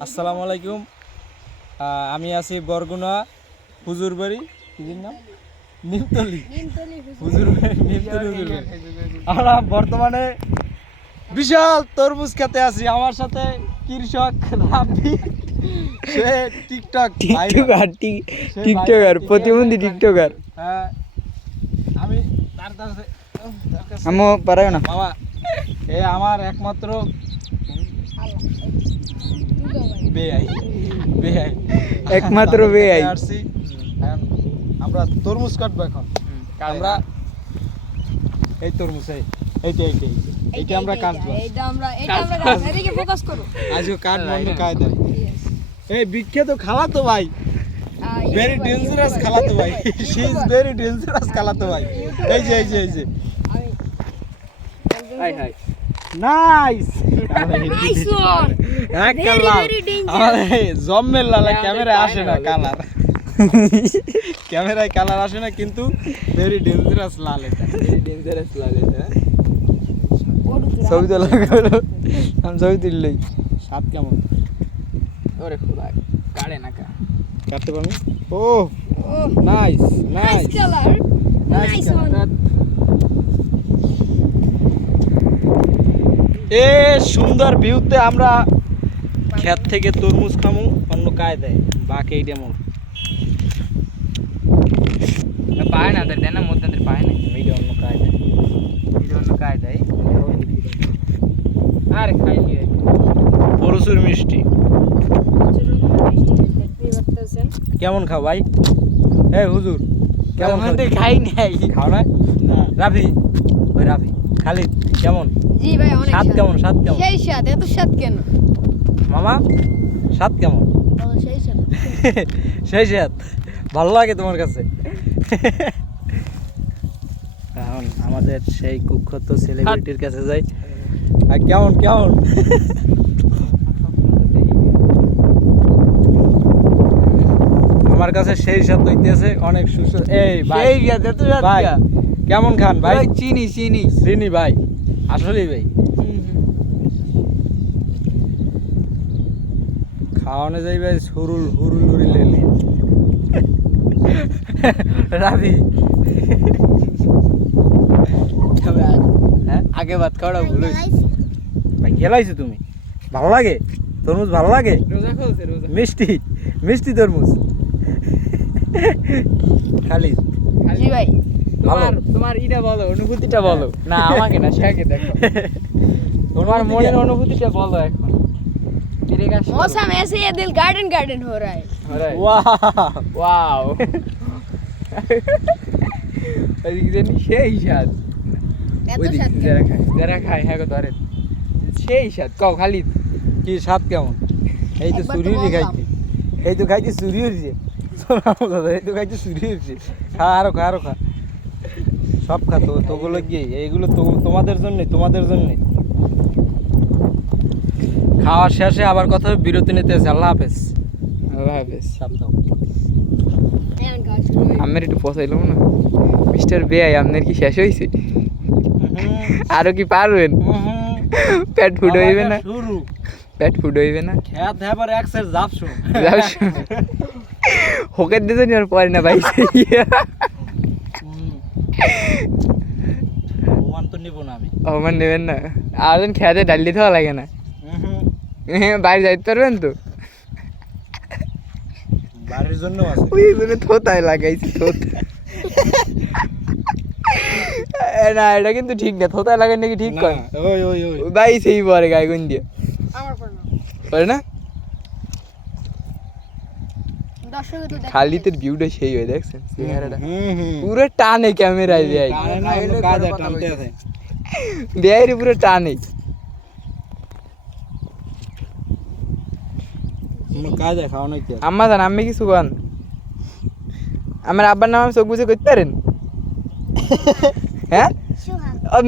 আসসালামু আলাইকুম। আমি আছি বরগুনা হুজুরবাড়ি, কি নাম? নিমতলি। হুজুরবাড়ি, নিমতলি হুজুরবাড়ি। আমরা বর্তমানে বিশাল তরমুজ খেতে আছি। আমার সাথে কৃষক রাব্বি, সে টিকটকার প্রতিবন্ধী টিকটকার। হ্যাঁ, আমি তার কাছে আমো পারাও না বাবা, এ আমার একমাত্র একমাত্র বেআই। আমরা তরমুজ কাটবো এখন। আমরা এই তরমুজ এইটা আমরা কাটবো। আজকে কাট বন্ধ কায়দা। এই বিখ্যাত খালাতো ভাই, ভেরি ডেঞ্জারাস খালাতো ভাই, শি ইজ ভেরি ডেঞ্জারাস খালাতো ভাই। এই যে hi hi, nice nice one, জম্মের লালা ক্যামেরায় আসে না কালার, ক্যামেরায় কালার আসে না, কিন্তু ভেরি ডেঞ্জারাস লাল। এটা ভেরি ডেঞ্জারাস লাল। এটা ছবি তো লাগালো, আমি ছবি তুললেই। স্বাদ কেমন? ওরে খোলা কাটে না কা কাটতে পারবি? ও nice nice colour, nice one. এ সুন্দর ভিউতে আমরা ক্ষেত থেকে তরমুজ খামু অন্য কায়দায়। বাকি এইটা মোর পায় না, তার দেন না মধ্যে পায় না, এইটা অন্য কায়দায়, এটা অন্য কায়দায়। আরে খাই নিয়ে প্রচুর মিষ্টি। কেমন খাও ভাই? এই হুজুর কেমন খাই নাই, খাও না? রাফি, ওই রাফি, খালিদ কেমন? জি ভাই, অনেক স্বাদ কেমন? স্বাদ কেমন? সেই স্বাদ। এত স্বাদ কেন মামা? স্বাদ কেমন? সেই স্বাদ। সেই স্বাদ ভালো লাগে তোমার কাছে? এখন আমাদের সেই কুখ্যাত সেলিব্রিটির কাছে যাই। আর কেমন কেমন? আমার কাছে সেই স্বাদ হইতেছে, অনেক সুস্বাদু। এই ভাই, ভাই কেমন খান ভাই? চিনি চিনি চিনি ভাই, আসলেই ভাই খাওয়ানো যাই ভাই। হুরুল হুরুল হুরি লেলি রাবি, হ্যাঁ আগে ভাত খাওয়া ভুল হয়েছে ভাই। খেলাইছো তুমি? ভালো লাগে তরমুজ? ভালো লাগে? রোজা খুলছে রোজা। মিষ্টি মিষ্টি তরমুজ। খালিদ জি ভাই, তোমার ইটা বলো, অনুভূতিটা বলো। না আমাকে না, শেখে দেখো তোমার মনের অনুভূতিটা বলো এখন। मेरे का मौसम ऐसे है, दिल गार्डन गार्डन हो रहा है। वाओ সেই স্বাদ। এত স্বাদ কেন? যারা খায় হ্যাঁ ধরে সেই স্বাদ। কও খালিদ কি স্বাদ কেমন? এই তো একবার তো চুরি বললাম। খাইছি, এই তো খাইছি চুরি হয়েছে। এই তো খাইছি চুরি হয়েছে। খা আরো খা, আরো খা, সব খা। তো তোগুলো কি এইগুলো তো তোমাদের জন্য, তোমাদের জন্য। খাওয়ার শেষে আবার কথা হবে, বিরতি নিতে আছে। আল্লাহ হাফেজ। আল্লাহ হাফেজ। সাবধান। এখন কাজ শুরু হয়ে আমার একটু পচাইলাম না মিস্টার বেআই, আপনার কি শেষ হয়েছে? আরো কি পারবেন? পেট ফুড হইবে না? শুরু পেট ফুড হইবে না? খেত হেবার একসের যাবছো হোকের দিতে আর পরে না ভাই। ওমান তো নিব না আমি। অমান নেবেন না? আর খেতে ডাল দিতে হওয়া লাগে না, বাইরে যাইতে পারবেন তো? বাড়ির জন্য আছে। ওই জন্য থোতায় লাগাইছি, থোতা। না এটা কিন্তু ঠিক না, থোতায় লাগাই নাকি ঠিক কর। ওই ওই ওই ভাই সেই পরে গায়ে গুন দিয়ে আমার পর না। পরে না। দর্শক তো দেখে খালিদের ভিউটা সেই হয়, দেখছেন চেহারাটা হুম পুরো টানে ক্যামেরায় বেআই। কাজ টানতে আছে। বেআইর পুরো টানে। কাজ খাওয়ানো কি? আম্মা জান আমি কিছু কন? আমার আব্বার নাম আমি চোখ বুঝে করতে পারেন? হ্যাঁ